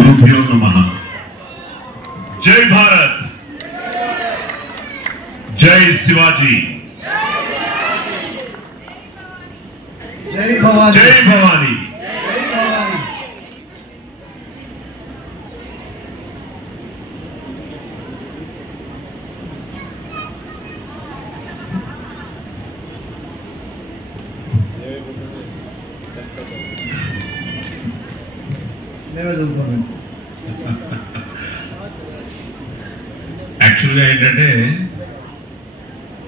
गुरुभ्यो नमः। जय भारत, जय शिवाजी, जय भवानी, जय भवानी। యాక్చువల్గా ఏంటంటే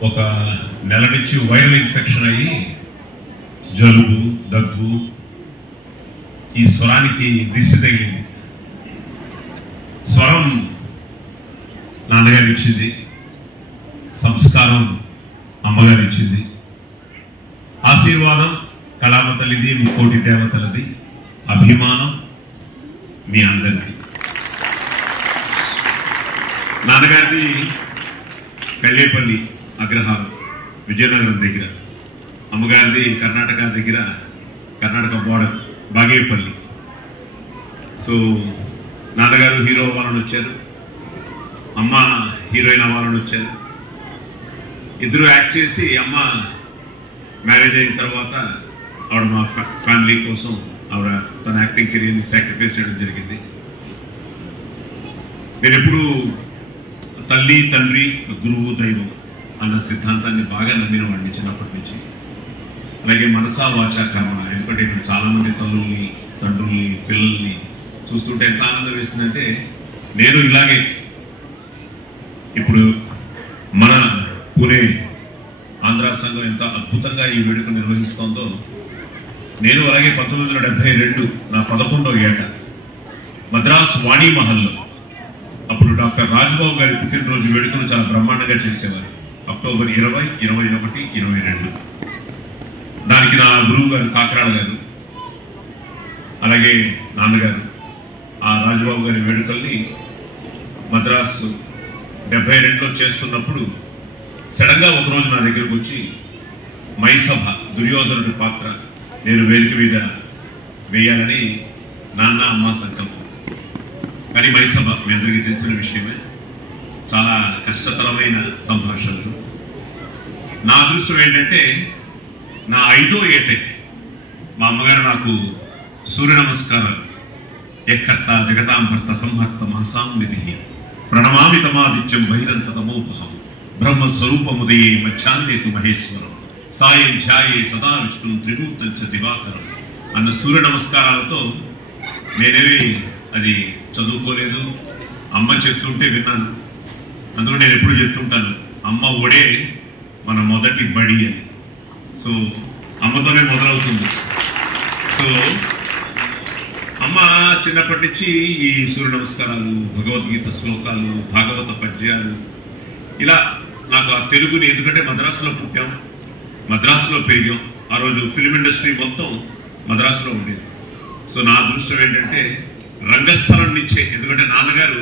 ఒక నెల నుంచి వైరల్ ఇన్ఫెక్షన్ అయ్యి జలుబు దగ్గు ఈ స్వరానికి దిష్టి తగిలింది. స్వరం నాన్నగారు ఇచ్చింది, సంస్కారం అమ్మగారు ఇచ్చింది, ఆశీర్వాదం కళామ తల్లిది, ముక్కోటి దేవతలది, అభిమానం మీ అందరిది. నాన్నగారిది కళ్ళేపల్లి అగ్రహారం విజయనగరం దగ్గర, అమ్మగారిది కర్ణాటక దగ్గర, కర్ణాటక బోర్డర్ బాగేపల్లి. సో నాన్నగారు హీరో అవ్వాలని వచ్చారు, అమ్మ హీరోయిన్ అవ్వాలని వచ్చారు. ఇద్దరు యాక్ట్ చేసి అమ్మ మ్యారేజ్ అయిన తర్వాత ఆవిడ మా ఫ్యామిలీ కోసం ఆవిడ తన యాక్టింగ్ కెరీర్ని సాక్రిఫైస్ చేయడం జరిగింది. నేను ఎప్పుడు తల్లి తండ్రి గురువు దైవం అన్న సిద్ధాంతాన్ని బాగా నమ్మిన వాడిని చిన్నప్పటి నుంచి. అలాగే మనసా వాచా కర్మ. ఎందుకంటే ఇప్పుడు చాలా మంది తల్లుల్ని, తండ్రుల్ని, పిల్లల్ని చూస్తుంటే ఎంత ఆనందం వేసిందంటే, నేను ఇలాగే ఇప్పుడు మన పూణే ఆంధ్ర సంఘం ఎంత అద్భుతంగా ఈ వేడుక నిర్వహిస్తోందో, నేను అలాగే 1972 నా 11వ ఏట మద్రాస్ వాణి మహల్లో అప్పుడు డాక్టర్ రాజబాబు గారి పుట్టినరోజు వేడుకను చాలా బ్రహ్మాండంగా చేసేవారు. అక్టోబర్ 20, 21, 22. దానికి నా గురువు గారు కాకరాడ గారు, అలాగే నాన్నగారు ఆ రాజబాబు గారి వేడుకల్ని మద్రాస్ 72లో చేస్తున్నప్పుడు సడన్గా ఒకరోజు నా దగ్గరకు వచ్చి, మైసభ దుర్యోధనుడి పాత్ర నేను వేదిక మీద వేయాలని నాన్న అమ్మ సంకల్పం. కానీ మైసభ మీ అందరికీ తెలిసిన విషయమే, చాలా కష్టతరమైన సంభాషణలు. నా అదృష్టం ఏంటంటే నా 5వ ఏటే మా అమ్మగారు నాకు సూర్య నమస్కారాలు, ఎక్కర్త జగతాంభర్త సంహర్త మహసాం నిధి ప్రణమామి తమాదిత్యం బహిరంత తమోపహం బ్రహ్మస్వరూపముదయే మధ్యాహ్నేతు మహేశ్వరం సాయం ధ్యాయే సదా విష్ణుం త్రిమూర్తం చ దివాకరం అన్న సూర్య నమస్కారాలతో నేనేవి అది చదువుకోలేదు, అమ్మ చెప్తుంటే విన్నాను. అందులో నేను ఎప్పుడు చెప్తుంటాను, అమ్మ ఒడే మన మొదటి బడి అని. సో అమ్మతోనే మొదలవుతుంది. సో అమ్మ చిన్నప్పటి నుంచి ఈ సూర్య నమస్కారాలు, భగవద్గీత శ్లోకాలు, భాగవత పద్యాలు, ఇలా నాకు ఆ తెలుగుని, ఎందుకంటే మద్రాసులో పుట్టాం, మద్రాసులో పెరిగాం. ఆ రోజు ఫిల్మ్ ఇండస్ట్రీ మొత్తం మద్రాసులో ఉండేది. సో నా అదృష్టం ఏంటంటే రంగస్థలం నుంచే, ఎందుకంటే నాన్నగారు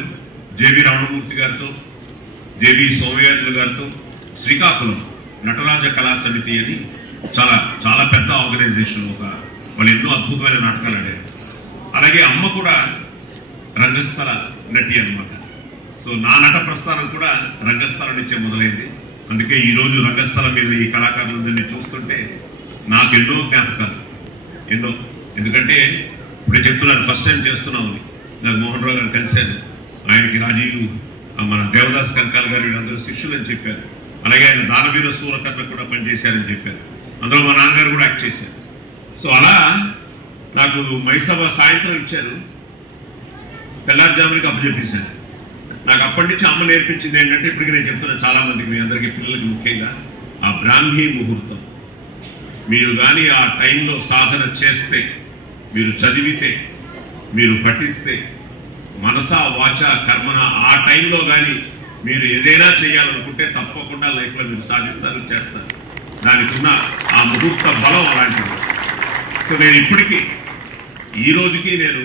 జేవి రమణమూర్తి గారితో, జేవి సోమయాజులు గారితో శ్రీకాకుళం నటరాజ కళా సమితి అని చాలా చాలా పెద్ద ఆర్గనైజేషన్, వాళ్ళు ఎన్నో అద్భుతమైన నాటకాలు ఆడారు. అలాగే అమ్మ కూడా రంగస్థల నటి అన్నమాట. సో నా నట ప్రస్థానం కూడా రంగస్థలం నుంచే మొదలైంది. అందుకే ఈరోజు రంగస్థలం మీద ఈ కళాకారులందరినీ చూస్తుంటే నాకు ఎన్నో జ్ఞాపకాలు, ఎన్నో. ఎందుకంటే ఇప్పుడే చెప్తున్నాను, ఫస్ట్ టైం చేస్తున్నామని. నాకు మోహన్ రావు గారు కలిశారు, ఆయనకి రాజీవ్, మన దేవదాస్ కంకాల్ గారు వీళ్ళందరూ శిష్యులు అని చెప్పారు. అలాగే ఆయన దానవీర సూరకర్ణ కూడా పనిచేశారని చెప్పారు. అందులో మా నాన్నగారు కూడా యాక్ట్ చేశారు. సో అలా నాకు మైసభ సాయంత్రం ఇచ్చారు, తెల్లారుజామునికి అప్పచెప్పేశాను. నాకు అప్పటి నుంచి అమ్మ నేర్పించింది ఏంటంటే, ఇప్పటికీ నేను చెప్తున్నాను చాలా మందికి, మీ అందరికీ పిల్లలకి ముఖ్యంగా, ఆ బ్రాహ్మీ ముహూర్తం. మీరు కానీ ఆ టైంలో సాధన చేస్తే, మీరు చదివితే, మీరు పఠిస్తే, మనసా వాచ కర్మన ఆ టైంలో కానీ మీరు ఏదైనా చేయాలనుకుంటే తప్పకుండా లైఫ్లో మీరు సాధిస్తారు, చేస్తారు. దానికి ఉన్న ఆ ముహూర్త బలం అలాంటిది. సో నేను ఇప్పటికీ ఈ రోజుకి నేను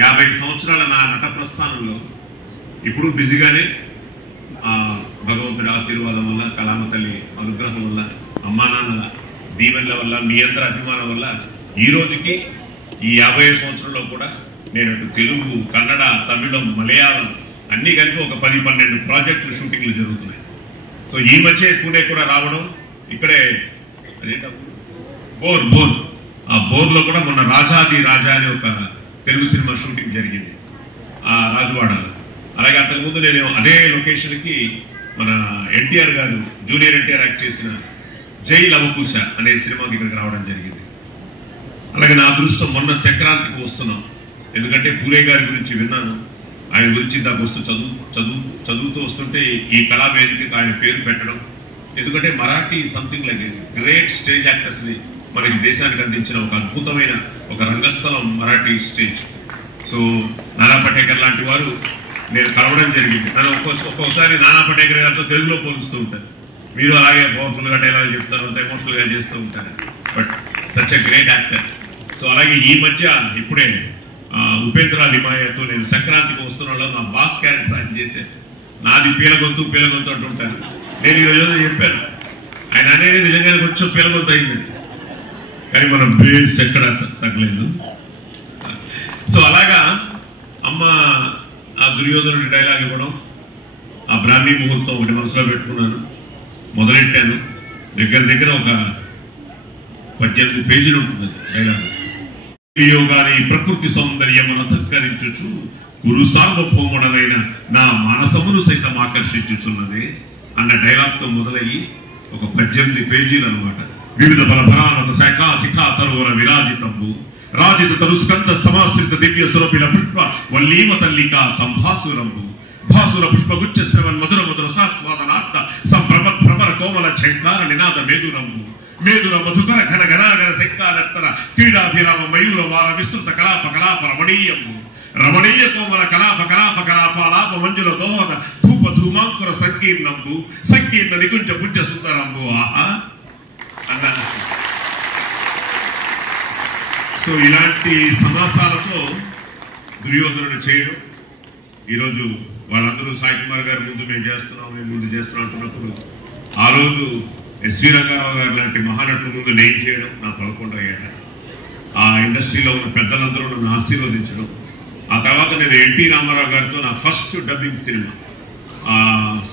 50 సంవత్సరాల నా నట ప్రస్థానంలో ఇప్పుడు బిజీగానే భగవంతుడి ఆశీర్వాదం వల్ల, కళామ తల్లి అనుగ్రహం వల్ల, అమ్మా నాన్నల దీవెనల వల్ల, మీ అందరి అభిమానం వల్ల ఈ రోజుకి ఈ 50 సంవత్సరంలో కూడా నేను తెలుగు, కన్నడ, తమిళం, మలయాళం అన్నీ కలిపి ఒక 10-12 ప్రాజెక్టులు షూటింగ్లు జరుగుతున్నాయి. సో ఈ మధ్య పూణే కూడా రావడం, ఇక్కడే అదేంట బోర్ ఆ బోర్లో కూడా మొన్న రాజాది రాజా అని ఒక తెలుగు సినిమా షూటింగ్ జరిగింది ఆ రాజవాడలో. అలాగే అంతకుముందు నేను అదే లొకేషన్కి మన ఎన్టీఆర్ గారు, జూనియర్ ఎన్టీఆర్ యాక్ట్ చేసిన జై లవకుశ అనే సినిమాకి ఇక్కడికి రావడం జరిగింది. అలాగే నా అదృష్టం మొన్న సంక్రాంతికి వస్తున్నాం, ఎందుకంటే పూలే గారి గురించి విన్నాను. ఆయన గురించి దాకా వస్తూ చదువుతూ వస్తుంటే ఈ కళావేదికకి ఆయన పేరు పెట్టడం, ఎందుకంటే Marathi something like great stage యాక్టర్స్ని మనకి దేశానికి అందించిన ఒక అద్భుతమైన ఒక రంగస్థలం మరాఠీ స్టేజ్. సో నానా పటేకర్ లాంటి వారు నేను కలవడం జరిగింది. నన్ను ఒక్కొక్కసారి నానా పటేకర్ గారితో తెలుగులో పోలుస్తూ ఉంటారు. మీరు అలాగే పవర్ఫుల్గా డైలాగ్ చెప్తారు, అంత ఎమోషనల్గా చేస్తూ ఉంటారు. But such a great actor. So అలాగే ఈ మధ్య ఇప్పుడే ఉపేంద్ర లిమాయతో నేను సంక్రాంతికి వస్తున్నాలో నా బాస్ క్యారెక్టర్ ఆయన చేశాను. నాది పీలగొంతు అంటుంటారు. నేను ఈరోజు చెప్పాను, ఆయన అనేది నిజంగానే కొంచెం పీలగొంతు అయింది, కానీ మన బేస్ ఎక్కడ తగ్గలేదు. సో అలాగా అమ్మ ఆ దుర్యోధనుడి డైలాగ్ ఇవ్వడం, ఆ బ్రాహ్మీ ముహూర్తం ఒకటి మనసులో పెట్టుకున్నాను, మొదలెట్టాను. దగ్గర ఒక 18 పేజీలు ఉంటుంది డైలాగ్. యోగాని ప్రకృతి సౌందర్యమును అలంకరించుచు గురు సార్వభౌముడనైన నా మానసమును సైతం ఆకర్షించుచున్నది అన్న డైలాగ్తో మొదలయ్యి ఒక 18 పేజీలు అనమాట. వివిధ బలభరానత శాఖా శిఖా తరువుల విరాజితంబు రాజిత తరుస్కంద సమాశ్రిత దివ్య సురపిల పుష్ప వల్లీమ తల్లికా సంభాసురంబు భాసుర పుష్పగుచ్చ శ్రవన్ మధుర సాస్వాదనార్థ సంభ్రమర కోమల శంకార నినాద మేదురంబు మేదుర మధుకర ఘన ఘనాగర శంకారత్తర క్రీడాభిరామ మయూర వార విస్తృత కళాప రమణీయంబు రమణీయ కోమల కళాప మంజుల దోహద ధూప ధూమాంకుర సంకీర్ణ నికుంజ పుంజ సుందరంబు ఆహా అన్న. సో ఇలాంటి సమాసాలతో దుర్యోధనుడు చేయడం, ఈరోజు వాళ్ళందరూ సాయి కుమార్ గారి ముందు మేము చేస్తున్నాం అంటున్నప్పుడు ఆ రోజు ఎస్వి రంగారావు గారు లాంటి మహానటుల ముందు నేను చేయడం నా 11వ ఏట. ఆ ఇండస్ట్రీలో ఉన్న పెద్దలందరూ నన్ను ఆశీర్వదించడం. ఆ తర్వాత నేను ఎన్టీ రామారావు గారితో నా ఫస్ట్ డబ్బింగ్ సినిమా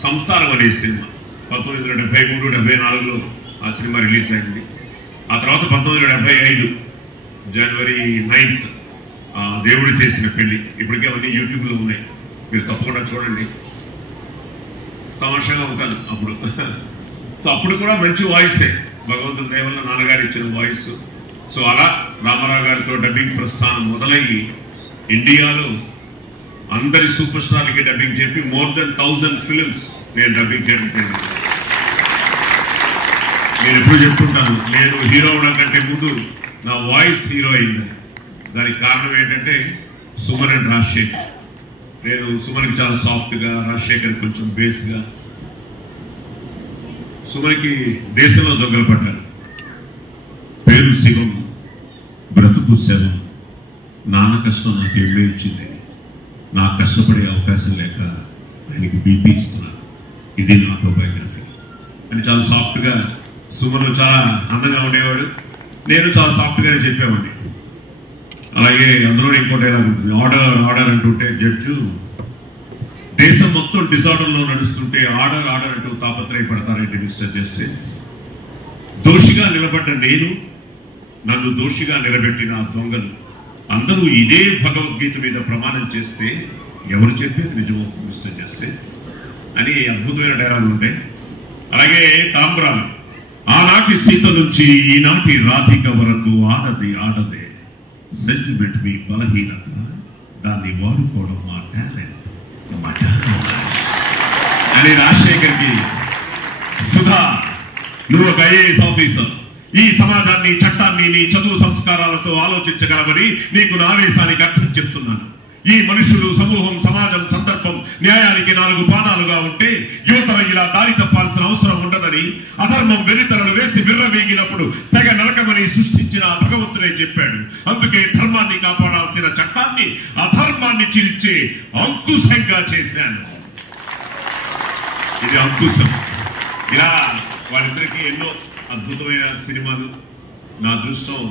సంసారం అనే సినిమా 1973-74లో ఆ సినిమా రిలీజ్ అయింది. ఆ తర్వాత 1975 జనవరి 9th దేవుడు చేసిన పెళ్లి. ఇప్పటికే అవన్నీ యూట్యూబ్లో ఉన్నాయి, మీరు తప్పకుండా చూడండి. తమాషాగా ఉంటాను అప్పుడు. సో అప్పుడు కూడా మంచి వాయిసే, భగవంతుడి దయ వల్ల నాన్నగారు ఇచ్చిన వాయిస్. సో అలా రామారావు గారితో డబ్బింగ్ ప్రస్థానం మొదలయ్యి ఇండియాలో అందరి సూపర్ స్టార్కి డబ్బింగ్ చెప్పి more than 1000 ఫిలిమ్స్ నేను డబ్బింగ్ చేయడం. నేను ఎప్పుడు చెప్తుంటాను, నేను హీరో అవడం కంటే ముందు నా వాయిస్ హీరో అయిందని. దానికి కారణం ఏంటంటే సుమన్ అండ్ రాజశేఖర్. నేను సుమన్కి చాలా సాఫ్ట్గా, రాజశేఖర్ కొంచెం బేస్గా. సుమన్కి దేశంలో దొంగలు పడ్డారు, పేరు శివం, బ్రతుకు శవం, నాన్న కష్టం నాకు ఎంఏ ఇచ్చింది, నాకు కష్టపడే అవకాశం లేక ఆయనకి బీపీ ఇస్తున్నాను, ఇది నా ఆటోబయోగ్రఫీ అని చాలా సాఫ్ట్గా. సుమన్ చాలా అందంగా ఉండేవాడు, నేను చాలా సాఫ్ట్గానే చెప్పేవాడిని. అలాగే అందులో ఇంకో డైలాగ్ ఉంటుంది, ఆర్డర్ అంటుంటే జడ్జు దేశం మొత్తం డిజార్డర్లో నడుస్తుంటే ఆర్డర్ అంటూ తాపత్రయపడతారంటే మిస్టర్ జస్టిస్, దోషిగా నిలబడ్డ నేను, నన్ను దోషిగా నిలబెట్టిన దొంగలు అందరూ ఇదే భగవద్గీత మీద ప్రమాణం చేస్తే ఎవరు చెప్పేది నిజమో మిస్టర్ జస్టిస్ అని అద్భుతమైన డైలాగులు ఉంటాయి. అలాగే తాంబ్రాలు, ఆనాటి సీత నుంచి ఈనాటి రాధిక వరకు ఆడదే సెంటిమెంట్ మీ బలహీనత, దాన్ని వాడుకోవడం మా టాలెంట్ అని రాజశేఖర్కి. సుధా, నువ్వు ఒక ఐఏఎస్ ఆఫీసర్, ఈ సమాజాన్ని చట్టాన్ని నీ చదువు సంస్కారాలతో ఆలోచించగలవని నీకు నా ఆవేశానికి అర్థం చెప్తున్నాను. ఈ మనుషులు, సమూహం, సమాజం, సందర్భం న్యాయానికి 4 పాదాలుగా ఉంటే యువతరం ఇలా దారి తప్పాల్సిన అవసరం ఉండదని, అధర్మం వెలితరలు వేసి విర్రవీగినప్పుడు తెగ నరకమని సృష్టించిన భగవంతుడే చెప్పాడు. అందుకే ధర్మాన్ని కాపాడాల్సిన చట్టాన్ని అధర్మాన్ని చీల్చే అంకుశంగా చేశాను. ఇది అంకుశం. ఇలా వాళ్ళిద్దరికీ ఎన్నో అద్భుతమైన సినిమాలు. నా అదృష్టం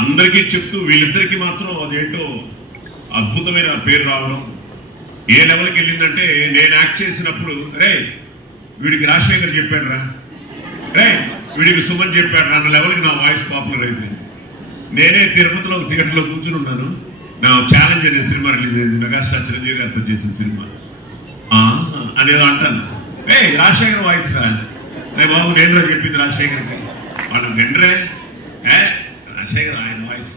అందరికీ చెప్తూ వీళ్ళిద్దరికి మాత్రం అదేంటో అద్భుతమైన పేరు రావడం. ఏ లెవెల్కి వెళ్ళిందంటే నేను యాక్ట్ చేసినప్పుడు రే వీడికి రాజశేఖర్ చెప్పాడు రా, రే వీడికి సుమన్ చెప్పాడు రా అన్న లెవెల్కి నా వాయిస్ పాపులర్ అయిపోయింది. నేనే తిరుపతిలో థియేటర్లో కూర్చుని ఉన్నాను. నా ఛాలెంజ్ అనే సినిమా రిలీజ్ అయింది, మెగాస్టార్ చిరంజీవి గారితో చేసిన సినిమా అనేది అంటాను. ఏ రాజశేఖర్ వాయిస్ రా, రే బాబు నేను రా చెప్పింది రాజశేఖర్కి. వాళ్ళు వెంటనే రాజశేఖర్ ఆయన వాయిస్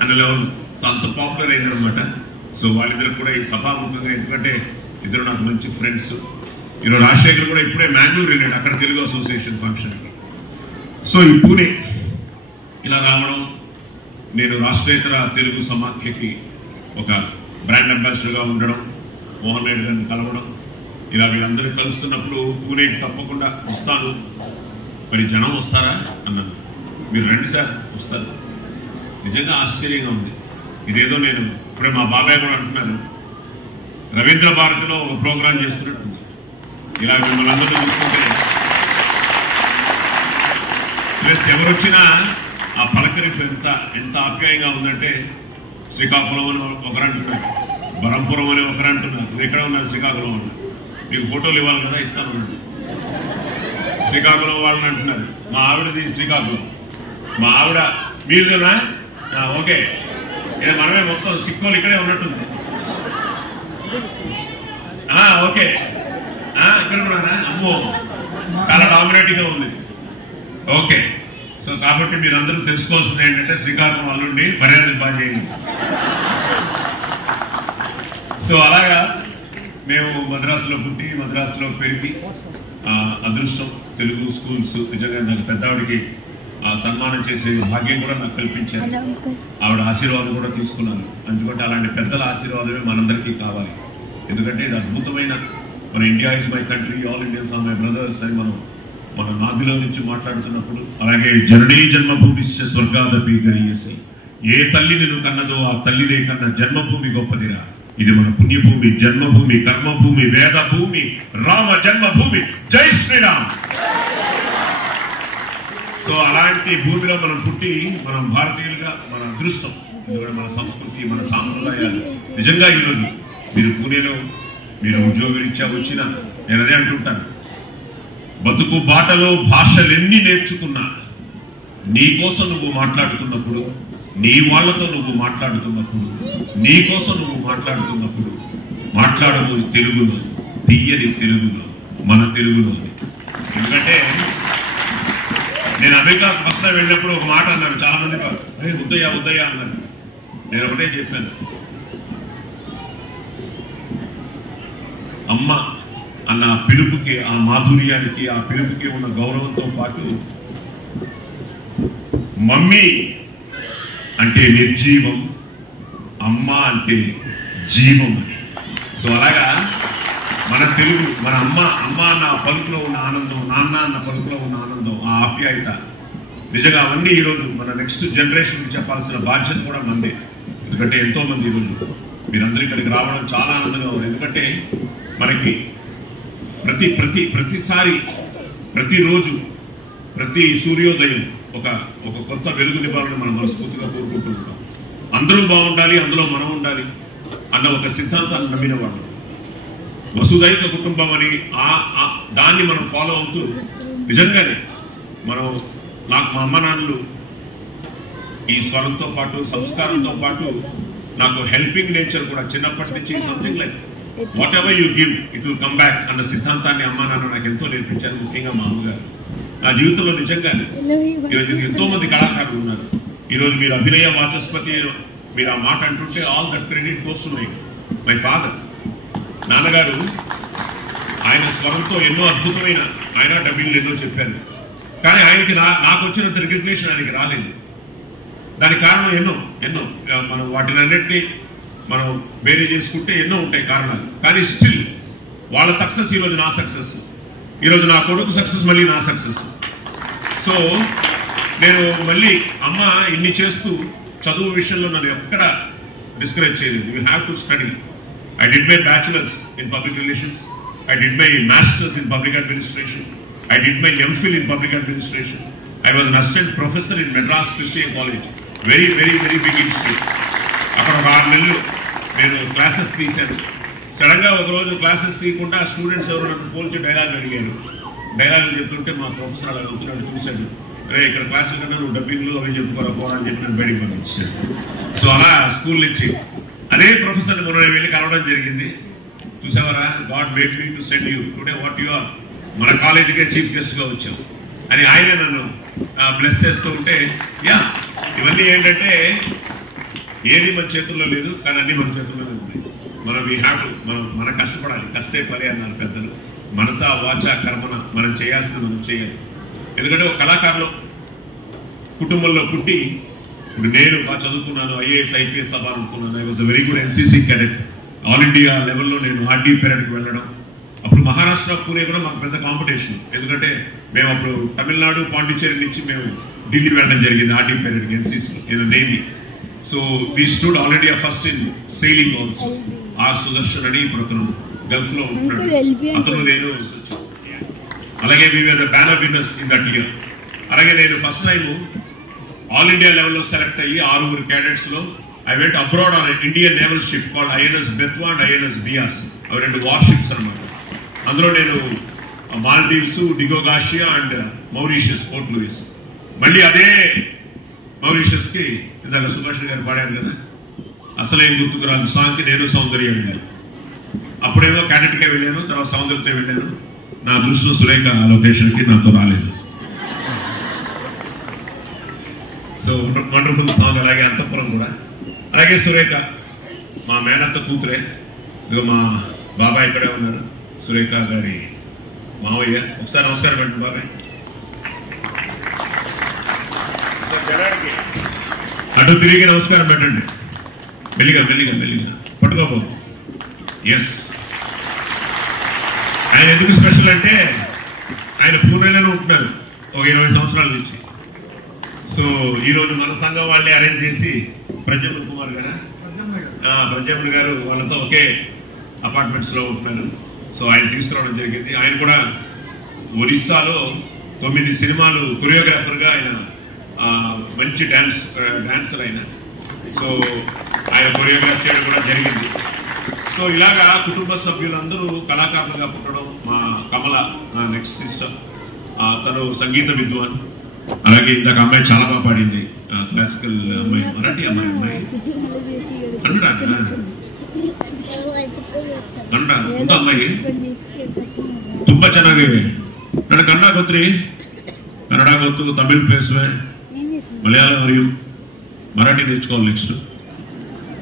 అన్న లెవెల్. సో అంత పాపులర్ అయిందనమాట. సో వాళ్ళిద్దరు కూడా ఈ సభాముఖంగా, ఎందుకంటే ఇద్దరు నాకు మంచి ఫ్రెండ్స్. ఈరోజు రాజశేఖర్ కూడా ఇప్పుడే మ్యాంగ్లూర్ వెళ్ళాడు, అక్కడ తెలుగు అసోసియేషన్ ఫంక్షన్. సో ఈ పూణే ఇలా రావడం, నేను రాష్ట్రేతర తెలుగు సమాఖ్యకి ఒక బ్రాండ్ అంబాసిడర్గా ఉండడం, మోహన్ రెడ్డి గారిని కలవడం, ఇలా వీళ్ళందరూ కలుస్తున్నప్పుడు పూణేకి తప్పకుండా వస్తాను, మరి జనం వస్తారా అన్నాను. మీరు రండి సార్ వస్తారు. నిజంగా ఆశ్చర్యంగా ఉంది. ఇదేదో నేను ఇప్పుడే మా బాబాయ్ కూడా అంటున్నారు, రవీంద్ర భారతిలో ఒక ప్రోగ్రాం చేస్తున్నట్టు. ఇలా మిమ్మల్ని అందరూ చూస్తుంటే ప్లస్ ఎవరొచ్చినా ఆ పలకరింపు ఎంత ఆప్యాయంగా ఉందంటే, శ్రీకాకుళం అని ఒకరంటున్నారు, బరంపురం అని ఒకరంటున్నారు. ఇది ఎక్కడ ఉన్నారు? శ్రీకాకుళం అన్నారు. మీకు ఫోటోలు ఇవ్వాలి కదా, ఇస్తామన్నారు. శ్రీకాకుళం వాళ్ళని అంటున్నారు. మా ఆవిడది శ్రీకాకుళం. మా ఆవిడ మీరునా? ఓకే, మనమే మొత్తం సిక్కోలు ఇక్కడే ఉన్నట్టుంది. ఓకే, ఇక్కడ ఉన్నారా? అమ్మో, చాలా డామినేటింగ్ గా ఉంది. ఓకే, సో కాబట్టి మీరందరూ తెలుసుకోవాల్సింది ఏంటంటే, శ్రీకాకుళం అల్లుండి మర్యాదలు బాగా చేయండి. సో అలాగా మేము మద్రాసులో పుట్టి మద్రాసులో పెరిగి అదృష్టం తెలుగు స్కూల్స్ నిజంగా నాకు పెద్దవాడికి సన్మానం చేసే భాగ్యం కూడా నాకు కల్పించారు. ఆవిడ ఆశీర్వాదం కూడా తీసుకున్నాను. ఎందుకంటే అలాంటి పెద్దల ఆశీర్వాదమే మనందరికీ కావాలి. ఎందుకంటే ఇది అద్భుతమైన, మన India is my country, all Indians are my brothers అని మన నాభిలో నుంచి మాట్లాడుతున్నప్పుడు, అలాగే జననీ జన్మభూమి స్వర్గాదపి గరీయసి, ఏ తల్లి నిన్ను కన్నదో ఆ తల్లినే కన్న జన్మభూమి గొప్పదిరా. ఇది మన పుణ్యభూమి, జన్మభూమి, కర్మభూమి, వేద భూమి, రామ జన్మభూమి. జై శ్రీరామ్. సో అలాంటి భూమిలో మనం పుట్టి, మనం భారతీయులుగా మన అదృష్టం. ఎందుకంటే మన సంస్కృతి, మన సాంప్రదాయాలు. నిజంగా ఈరోజు మీరు పూణేలో మీరు ఉద్యోగరీత్యా వచ్చిన, నేను అదే అంటుంటాను, బతుకు బాటలో భాషలెన్ని నేర్చుకున్నా, నీ కోసం నువ్వు మాట్లాడుతున్నప్పుడు, నీ వాళ్లతో నువ్వు మాట్లాడుతున్నప్పుడు, నీ కోసం నువ్వు మాట్లాడుతున్నప్పుడు మాట్లాడవు తెలుగులో, తీయని తెలుగులో, మన తెలుగులో. ఎందుకంటే నేను అమెరికా ఫస్ట్ టైం వెళ్ళినప్పుడు ఒక మాట అన్నారు చాలా మంది, అరే ఉద్దయ్య అన్నారు. నేను ఒకటే చెప్పాను, అమ్మ అన్న పిలుపుకి, ఆ మాధుర్యానికి, ఆ పిలుపుకి ఉన్న గౌరవంతో పాటు మమ్మీ అంటే నిర్జీవం, అమ్మ అంటే జీవం. సో అలాగా మన తెలుగు, మన అమ్మ అన్న పలుకులో ఉన్న ఆనందం, నాన్న అన్న పలుకులో ఉన్న ఆనందం, ఆ ఆప్యాయత, నిజంగా అవన్నీ ఈరోజు మన నెక్స్ట్ జనరేషన్కి చెప్పాల్సిన బాధ్యత కూడా మందే. ఎందుకంటే ఎంతో మంది ఈరోజు మీరందరూ ఇక్కడికి రావడం చాలా ఆనందంగా ఉంది. ఎందుకంటే మనకి ప్రతిసారి, ప్రతిరోజు, ప్రతి సూర్యోదయం ఒక కొత్త వెలుగునివ్వాలని మనం మనస్ఫూర్తిగా కోరుకుంటూ ఉంటాం. అందరూ బాగుండాలి, అందులో మనం ఉండాలి అన్న ఒక సిద్ధాంతాన్ని నమ్మిన వాళ్ళు. వసుదైక కుటుంబం అని దాన్ని మనం ఫాలో అవుతూ, నిజంగానే నాకు మా అమ్మ నాన్నలు ఈ స్వరంతో పాటు, సంస్కారంతో పాటు, నాకు హెల్పింగ్ నేచర్ కూడా చిన్నప్పటి నుంచి something like what ever you give it will come back అన్న సిద్ధాంతాన్ని అమ్మా నాన్న నాకు ఎంతో నేర్పించారు. ముఖ్యంగా మా అమ్మగారు. నా జీవితంలో నిజంగానే ఈరోజు ఎంతో మంది కళాకారులు ఉన్నారు. ఈరోజు మీరు అభినయ వాచస్పతి మీరు ఆ మాట అంటుంటే, all that credit goes to my father. నాన్నగారు ఆయన స్వరంతో ఎన్నో అద్భుతమైన, ఆయన డబ్బింగ్లు ఎన్నో చెప్పారు. కానీ ఆయనకి నాకు వచ్చినంత రికగ్నిషన్ ఆయనకి రాలేదు. దానికి కారణం ఎన్నో మనం వాటిని అన్నిటినీ మనం వేరే చేసుకుంటే ఎన్నో ఉంటాయి కారణాలు. కానీ స్టిల్ వాళ్ళ సక్సెస్ ఈరోజు నా సక్సెస్, ఈరోజు నా కొడుకు సక్సెస్ మళ్ళీ నా సక్సెస్. సో నేను మళ్ళీ అమ్మ ఇన్ని చేస్తూ చదువు విషయంలో నన్ను ఎక్కడ డిస్కరేజ్ చేయలేదు. You have to study. I did my bachelor's in public relations. I did my master's in public administration. I did my MPhil in public administration. I was an assistant professor in Madras Christian College. Very very very big institute. అక్కడ ఒక 6 నెలలు నేను classes తీశాను. సడన్గా ఒకరోజు classes తీయకుండా students ఎవరు నన్ను పోల్చి డైలాగులు అడిగారు. డైలాగులు చెప్తుంటే మా ప్రొఫెసర్ అలా వెళ్తున్నాడు, చూశాడు, రే ఇక్కడ క్లాసులు కన్నా నువ్వు డబ్బింగ్లు అవి చెప్పుకోరా పోరా అని చెప్పి నేను బయటికి పంపించాను. సో అలా స్కూల్ నుంచి అదే ప్రొఫెసర్ని మొన్న వెళ్ళి కలవడం జరిగింది. చూసావరా, God made me to send you today what you are, మన కాలేజీకే చీఫ్ గెస్ట్గా వచ్చావు అని ఆయన నన్ను బ్లెస్ చేస్తూ ఉంటే, యా ఇవన్నీ ఏంటంటే ఏది మన చేతుల్లో లేదు, కానీ అన్నీ మన చేతుల్లోనే ఉన్నాయి. మనం వీ హ్యావ్ టు మన కష్టపడాలి, కష్టే పని అన్నారు పెద్దలు. మనసా వాచ కర్మన మనం చేయాల్సింది మనం చేయాలి. ఎందుకంటే ఒక కళాకారులు కుటుంబంలో పుట్టి ఇప్పుడు నేను బాగా చదువుకున్నాను, ఐఏఎస్ ఐపీఎస్ అవ్వాలనుకున్నాను. I was a very good NCC cadet. All India లెవెల్లో నేను ఆర్డీ పెరేడ్కి వెళ్ళడం. అప్పుడు మహారాష్ట్ర పూణే కూడా మాకు పెద్ద కాంపిటీషన్. ఎందుకంటే మేము అప్పుడు తమిళనాడు పాండిచ్చేరి నుంచి మేము ఢిల్లీ వెళ్ళడం జరిగింది ఆర్డీ పెరేడ్కి NCC in navy. So we stood already first in sailing also. R Sudarshan అని ఇప్పుడు అతను గల్ఫ్ లో ఉంటున్నాడు, అతను నేను. అలాగే we were the banner winners in that year. అలాగే నేను ఫస్ట్ టైం ఆల్ ఇండియా లెవెల్లో సెలెక్ట్ అయ్యి 6 క్యాడెట్స్ లో I went abroad on Indian naval ship called INS Betwa and INS Beas. అవి 2 వార్ షిప్స్ అనమాట. అందులో నేను Maldives, డిగోగాషియా and Mauritius, Port Louis. మళ్ళీ అదే మౌరీషియస్ కి ఇందాక సుభాష్ గారు పాడారు కదా, అసలేం గుర్తుకు రాదు సాంగ్కి నేను సౌందర్య వెళ్ళాను. అప్పుడేమో క్యాడెట్కే వెళ్ళాను, తర్వాత సౌందర్యతో వెళ్ళాను. నా దృష్టిలో సురేఖ లొకేషన్కి నాతో రాలేదు. So wonderful song. అలాగే అంతఃపురం కూడా. అలాగే సురేఖ మా మేనత్త కూతురే. ఇదిగో మా బాబాయ్ ఇక్కడే ఉన్నారు, సురేఖ గారి మావయ్య. ఒకసారి నమస్కారం పెట్టండి బాబాయ్. అటు తిరిగి నమస్కారం పెట్టండి. మెల్లిగా మెల్లిగా మెల్లిగా పట్టుకోబో. ఎస్, ఆయన ఎందుకు స్పెషల్ అంటే ఆయన పూణేలోనే ఉంటున్నారు ఒక 20 సంవత్సరాల నుంచి. సో ఈరోజు మన సంఘం వాళ్ళే అరేంజ్ చేసి ప్రజ్ఞమల్ కుమార్ గారు, ప్రజ్ఞమల్ గారు వాళ్ళతో ఒకే అపార్ట్మెంట్స్ లో ఉంటున్నారు. సో ఆయన తీసుకురావడం జరిగింది. ఆయన కూడా ఒరిస్సాలో 9 సినిమాలు కొరియోగ్రాఫర్ గా ఆయన మంచి డాన్సర్ ఆయన. సో ఆయన కొరియోగ్రాఫ్ చేయడం కూడా జరిగింది. సో ఇలాగా కుటుంబ సభ్యులందరూ కళాకారులుగా పుట్టడం. మా కమల నా నెక్స్ట్ సిస్టర్, తను సంగీత విద్వాన్. అలాగే ఇందాక అమ్మాయి చాలా బాగా పాడింది, క్లాసికల్ అమ్మాయి, మరాఠీ అమ్మాయి కన్నడ ఉందా అమ్మాయి ತುಂಬಾ ಚೆನ್ನಾಗಿವೆ. ನನಗೆ ಕನ್ನಡ ಗೊತ್ತ್ರಿ, ಕನ್ನಡ ಗೊತ್ತು, ತಮಿಳ್ ಪ್ಲೇಸ್ವೆ, మలయాళం మరియు మరాఠీ నేర్చుకోవాలి. నెక్స్ట్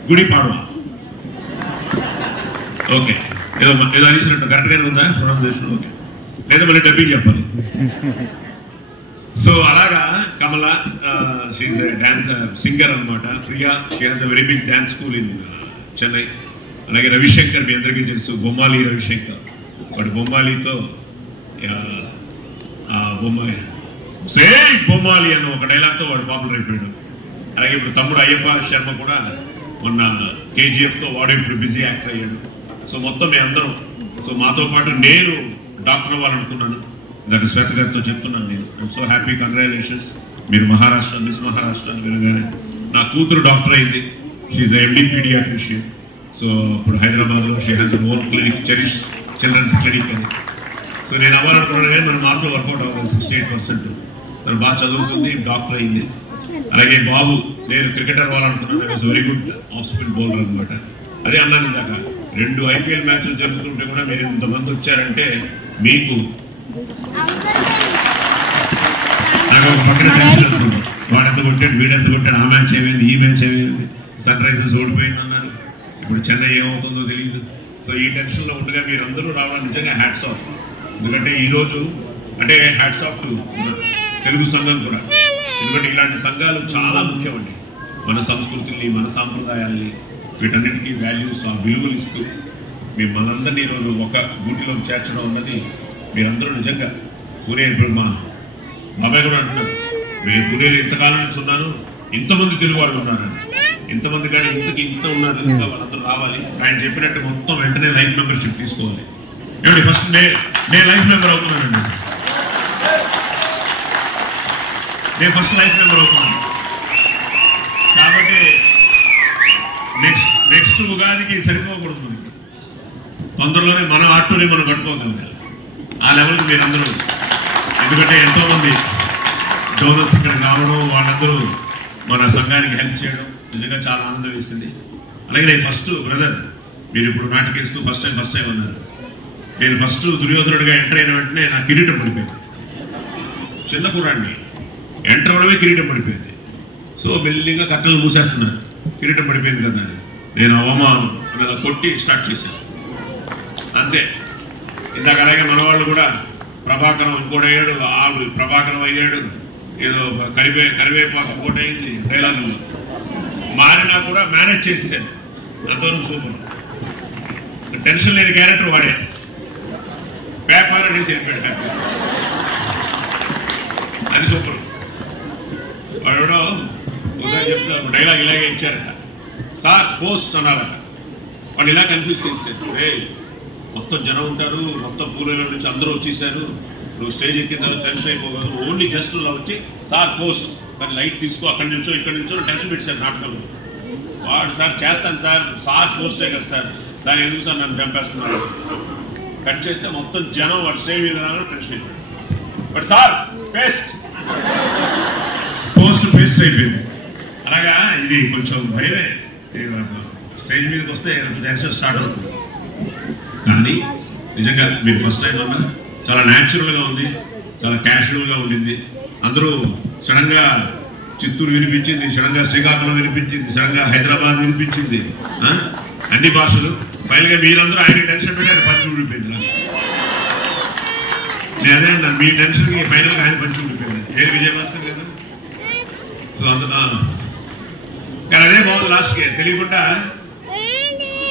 గుడి పాడవ. ఓకే, ఏదో ఏదో అనేసినట్టు కరెక్ట్గానే ఉందా ప్రొనౌన్సియేషన్? ఓకే, లేదా మళ్ళీ డబ్బింగ్ చెప్పాలి. సో అలాగా కమల, షీఈస్ డాన్సర్ సింగర్ అనమాట. Priya, she has a very big dance school in Chennai. అలాగే రవిశంకర్, మీ అందరికీ తెలుసు, బొమ్మాలి రవిశంకర్. వాడు బొమ్మాలితో బొమ్మాలి అని ఒక డైలాగ్తో వాడు పాపులర్ అయిపోయాడు. అలాగే ఇప్పుడు తమ్ముడు అయ్యప్ప శర్మ కూడా మొన్న KGF తో వాడు ఇప్పుడు బిజీ యాక్టర్ అయ్యాడు. సో మొత్తం మేము అందరం, సో మాతో పాటు నేను డాక్టర్ అవ్వాలనుకున్నాను. దాన్ని శ్వేత గారితో చెప్తున్నాను నేను. I'm so happy, congratulations. మీరు మహారాష్ట్ర మిస్ మహారాష్ట్ర అని వినగానే నా కూతురు డాక్టర్ అయింది. She MD paediatrician. సో ఇప్పుడు హైదరాబాద్లో she has own clinic, cherish children's clinic అని. సో నేను అవ్వాలనుకున్నాను కానీ మన మార్కులు వర్కౌట్ అవ్వాలి. 68%. తను బాగా చదువుకుంది, డాక్టర్ అయింది. అలాగే బాబు, నేను క్రికెటర్ అవ్వాలనుకున్నాను. Very good off spin bowler అనమాట. అదే అన్నాను ఇందాక, 2 IPL మ్యాచ్లు జరుగుతుంటే కూడా మీరు ఇంతమంది వచ్చారంటే మీకు నాకు ఒక పక్కన టెన్షన్. వాడెంత కొట్టాడు, వీడెంత కొట్టాడు, ఆ మ్యాచ్ ఏమైంది, ఈ మ్యాచ్ ఏమైంది, సన్ రైజర్స్ ఓడిపోయింది అన్నారు, ఇప్పుడు చెన్నై ఏమవుతుందో తెలియదు. సో ఈ టెన్షన్లో ఉండగా మీరందరూ రావడం నిజంగా హ్యాట్స్ ఆఫ్. ఎందుకంటే ఈరోజు అంటే హ్యాట్స్ ఆఫ్ టు తెలుగు సంఘం కూడా. ఎందుకంటే ఇలాంటి సంఘాలు చాలా ముఖ్యమండి. మన సంస్కృతుల్ని, మన సాంప్రదాయాల్ని, వీటన్నిటికీ వాల్యూస్, ఆ విలువలు ఇస్తూ మనందరినీ ఈరోజు ఒక గూటిలో చేర్చడం అన్నది మీరందరూ నిజంగా పూణే. ఇప్పుడు మా బాబాయ్ కూడా అంటున్నారు, మీరు పూణేలో ఇంతకాలం నుంచి ఉన్నాను, ఇంతమంది తెలుగు వాళ్ళు ఉన్నారని. ఇంతమంది కానీ ఇంత ఉన్నారు, ఇంకా వాళ్ళందరూ రావాలి. ఆయన చెప్పినట్టు మొత్తం వెంటనే లైఫ్ మెంబర్షిప్ తీసుకోవాలి. ఏమండి, ఫస్ట్ నేను లైఫ్ మెంబర్ అవుతున్నానండి. నేను ఫస్ట్ లైఫ్ మెంబర్ అవుతున్నాను. నెక్స్ట్ ఉగాదికి సరిపోకూడదు. తొందరలోనే మన ఆటోని మనం కట్టుకోగలగాలి. ఆ లెవెల్కి మీరందరూ, ఎందుకంటే ఎంతోమంది డోనర్స్ ఇక్కడ రావడం, వాళ్ళందరూ మన సంఘానికి హెల్ప్ చేయడం నిజంగా చాలా ఆనందం వేసింది. అలాగే నేను ఫస్ట్ బ్రదర్, మీరు ఇప్పుడు నాటకేస్తూ ఫస్ట్ టైం అన్నారు. నేను ఫస్ట్ దుర్యోధనుడిగా ఎంటర్ అయిన వెంటనే నా కిరీటం పడిపోయింది. చిన్న కుర్రాడిని ఎంటర్ అవడమే కిరీటం పడిపోయింది. సో మెల్లిగా కట్టలు మూసేస్తున్నారు, కిరీటం పడిపోయింది కదా. నేను అవమానం అలా కొట్టి స్టార్ట్ చేశాను అంతే. ఇందాక అలాగే మనవాళ్ళు కూడా ప్రభాకరం ఇంకోటి అయ్యాడు, ఆడు ప్రభాకరం అయ్యాడు, ఏదో కరివేపాకు ఇంకోటి అయింది. డైలాగుల్లో మారినా కూడా మేనేజ్ చేసేసాను. అంతవరకు సూపర్. టెన్షన్ లేని క్యారెక్టర్ వాడే. పేపర్ అనేసి వెళ్ళిపోయాడు, అది సూపర్. వాడు ఒకసారి చెప్తే డైలాగ్ ఇలాగే ఇచ్చారట, సార్ పోస్ట్ అన్నారట. వాడు ఇలా కన్ఫ్యూజ్ చేశారు. మొత్తం జనం ఉంటారు, మొత్తం పూలలో నుంచి అందరూ వచ్చేసారు, నువ్వు స్టేజ్ ఎక్కిన తర్వాత టెన్షన్ అయిపోగలదు, ఓన్లీ జస్ట్ ఇలా వచ్చి సార్ పోస్ట్ కానీ లైట్ తీసుకో, అక్కడి నుంచో ఇక్కడి నుంచో టెన్షన్ పెట్టారు నాటకంలో. వాడు సార్ చేస్తాను సార్ పోస్టే కదా సార్, దాని ఎందుకు సార్ నన్ను చంపేస్తున్నారు. కట్ చేస్తే మొత్తం జనం వాడు స్టేజ్ మీద టెన్షన్ అయిపోయాడు. బట్ సార్ పోస్ట్ అయిపోయింది. అలాగా ఇది కొంచెం భయమే, స్టేజ్ మీదకి వస్తే టెన్షన్ స్టార్ట్ అవుతుంది. కానీ నిజంగా మీరు ఫస్ట్ టైం అన్నా చాలా న్యాచురల్గా ఉంది, చాలా క్యాషువల్గా ఉండింది. అందరూ సడన్గా చిత్తూరు వినిపించింది, సడన్గా శ్రీకాకుళం వినిపించింది, సడన్గా హైదరాబాద్ వినిపించింది, అన్ని భాషలు. ఫైనల్గా మీరందరూ ఆయన టెన్షన్ పెట్టి ఆయన పంచి ఊడిపోయింది. నేను అదే అన్నాను, మీ టెన్షన్కి ఫైనల్గా ఆయన పంచి ఊడిపోయింది. ఏది విజయభాస్కర్ కదా. సో అందులో కానీ అదే బాగుంది. లాస్ట్కి తెలియకుండా